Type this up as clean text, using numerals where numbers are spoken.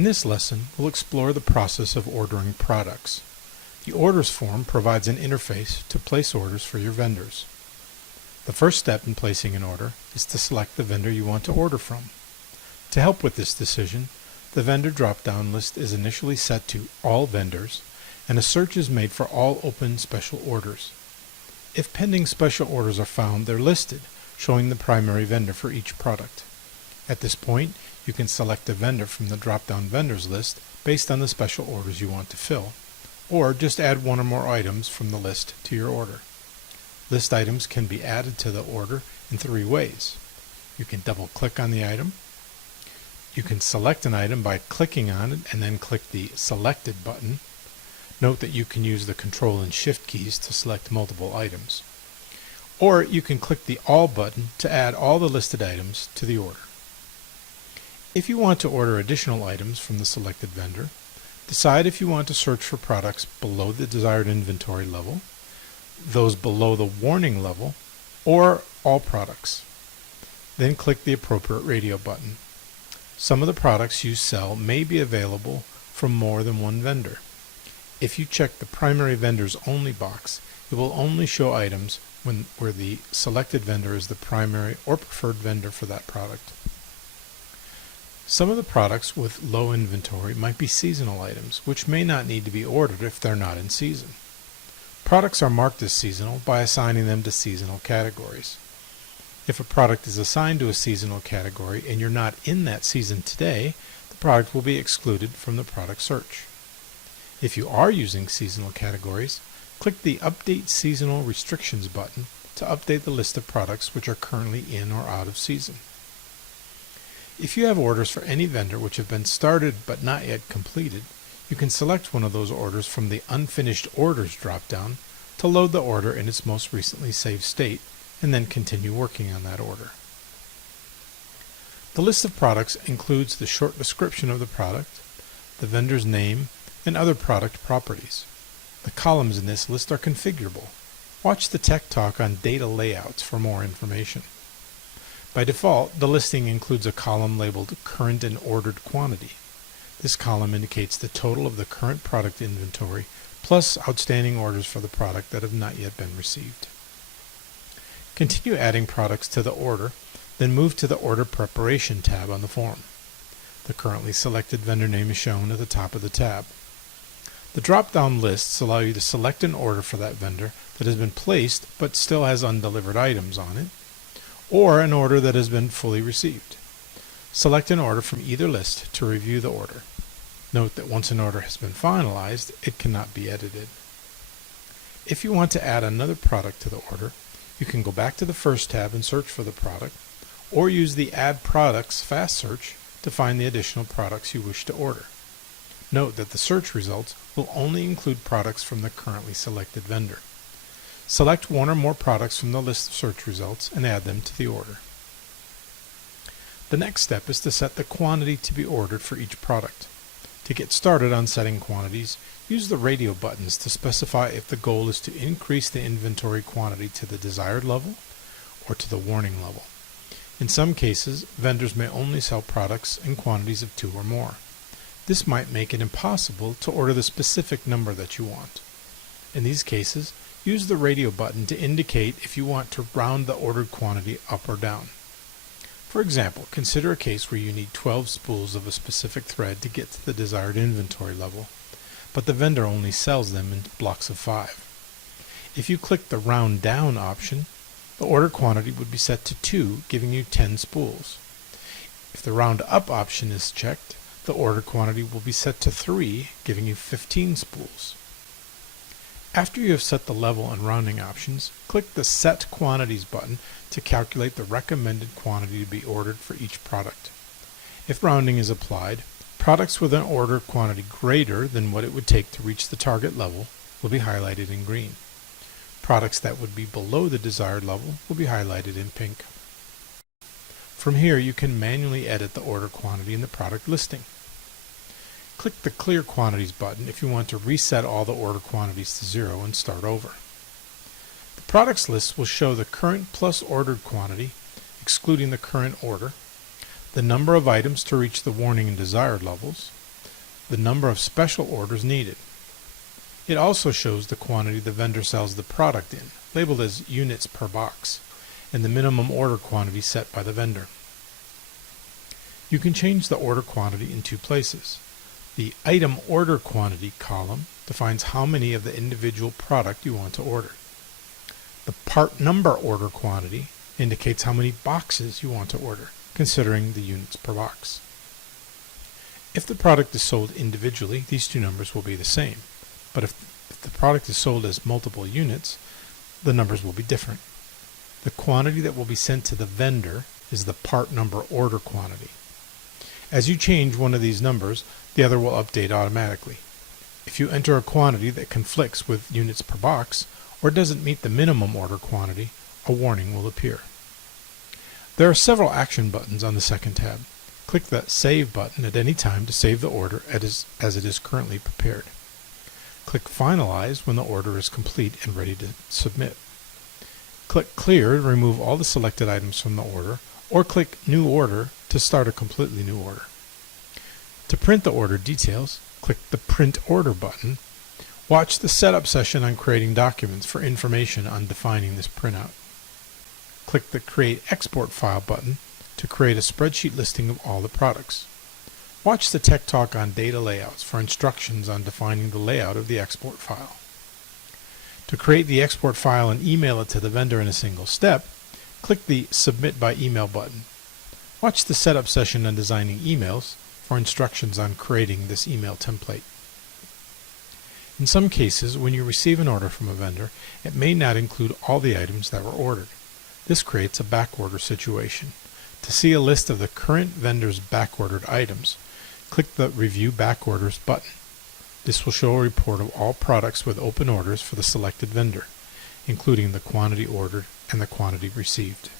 In this lesson, we'll explore the process of ordering products. The Orders form provides an interface to place orders for your vendors. The first step in placing an order is to select the vendor you want to order from. To help with this decision, the vendor drop-down list is initially set to All Vendors, and a search is made for all open special orders. If pending special orders are found, they're listed, showing the primary vendor for each product. At this point, you can select a vendor from the drop-down vendors list based on the special orders you want to fill, or just add one or more items from the list to your order. List items can be added to the order in three ways. You can double-click on the item. You can select an item by clicking on it and then click the Selected button. Note that you can use the Control and Shift keys to select multiple items. Or you can click the All button to add all the listed items to the order. If you want to order additional items from the selected vendor, decide if you want to search for products below the desired inventory level, those below the warning level, or all products. Then click the appropriate radio button. Some of the products you sell may be available from more than one vendor. If you check the Primary Vendors Only box, it will only show items where the selected vendor is the primary or preferred vendor for that product. Some of the products with low inventory might be seasonal items, which may not need to be ordered if they're not in season. Products are marked as seasonal by assigning them to seasonal categories. If a product is assigned to a seasonal category and you're not in that season today, the product will be excluded from the product search. If you are using seasonal categories, click the Update Seasonal Restrictions button to update the list of products which are currently in or out of season. If you have orders for any vendor which have been started but not yet completed, you can select one of those orders from the Unfinished Orders drop-down to load the order in its most recently saved state and then continue working on that order. The list of products includes the short description of the product, the vendor's name, and other product properties. The columns in this list are configurable. Watch the Tech Talk on data layouts for more information. By default, the listing includes a column labeled Current and Ordered Quantity. This column indicates the total of the current product inventory plus outstanding orders for the product that have not yet been received. Continue adding products to the order, then move to the Order Preparation tab on the form. The currently selected vendor name is shown at the top of the tab. The drop-down lists allow you to select an order for that vendor that has been placed but still has undelivered items on it, or an order that has been fully received. Select an order from either list to review the order. Note that once an order has been finalized, it cannot be edited. If you want to add another product to the order, you can go back to the first tab and search for the product, or use the Add Products fast search to find the additional products you wish to order. Note that the search results will only include products from the currently selected vendor. Select one or more products from the list of search results and add them to the order. The next step is to set the quantity to be ordered for each product. To get started on setting quantities, use the radio buttons to specify if the goal is to increase the inventory quantity to the desired level or to the warning level. In some cases, vendors may only sell products in quantities of 2 or more. This might make it impossible to order the specific number that you want. In these cases, use the radio button to indicate if you want to round the ordered quantity up or down. For example, consider a case where you need 12 spools of a specific thread to get to the desired inventory level, but the vendor only sells them in blocks of 5. If you click the Round Down option, the order quantity would be set to 2, giving you 10 spools. If the Round Up option is checked, the order quantity will be set to 3, giving you 15 spools. After you have set the level and rounding options, click the Set Quantities button to calculate the recommended quantity to be ordered for each product. If rounding is applied, products with an order quantity greater than what it would take to reach the target level will be highlighted in green. Products that would be below the desired level will be highlighted in pink. From here, you can manually edit the order quantity in the product listing. Click the Clear Quantities button if you want to reset all the order quantities to 0 and start over. The products list will show the current plus ordered quantity, excluding the current order, the number of items to reach the warning and desired levels, the number of special orders needed. It also shows the quantity the vendor sells the product in, labeled as units per box, and the minimum order quantity set by the vendor. You can change the order quantity in two places. The item order quantity column defines how many of the individual product you want to order. The part number order quantity indicates how many boxes you want to order, considering the units per box. If the product is sold individually, these two numbers will be the same. But if the product is sold as multiple units, the numbers will be different. The quantity that will be sent to the vendor is the part number order quantity. As you change one of these numbers, the other will update automatically. If you enter a quantity that conflicts with units per box or doesn't meet the minimum order quantity, a warning will appear. There are several action buttons on the second tab. Click the Save button at any time to save the order as it is currently prepared. Click Finalize when the order is complete and ready to submit. Click Clear to remove all the selected items from the order, or click New Order to start a completely new order. To print the order details, click the Print Order button. Watch the setup session on creating documents for information on defining this printout. Click the Create Export File button to create a spreadsheet listing of all the products. Watch the Tech Talk on data layouts for instructions on defining the layout of the export file. To create the export file and email it to the vendor in a single step, click the Submit by Email button. Watch the setup session on designing emails for instructions on creating this email template. In some cases, when you receive an order from a vendor, it may not include all the items that were ordered. This creates a backorder situation. To see a list of the current vendor's backordered items, click the Review Backorders button. This will show a report of all products with open orders for the selected vendor, including the quantity ordered and the quantity received.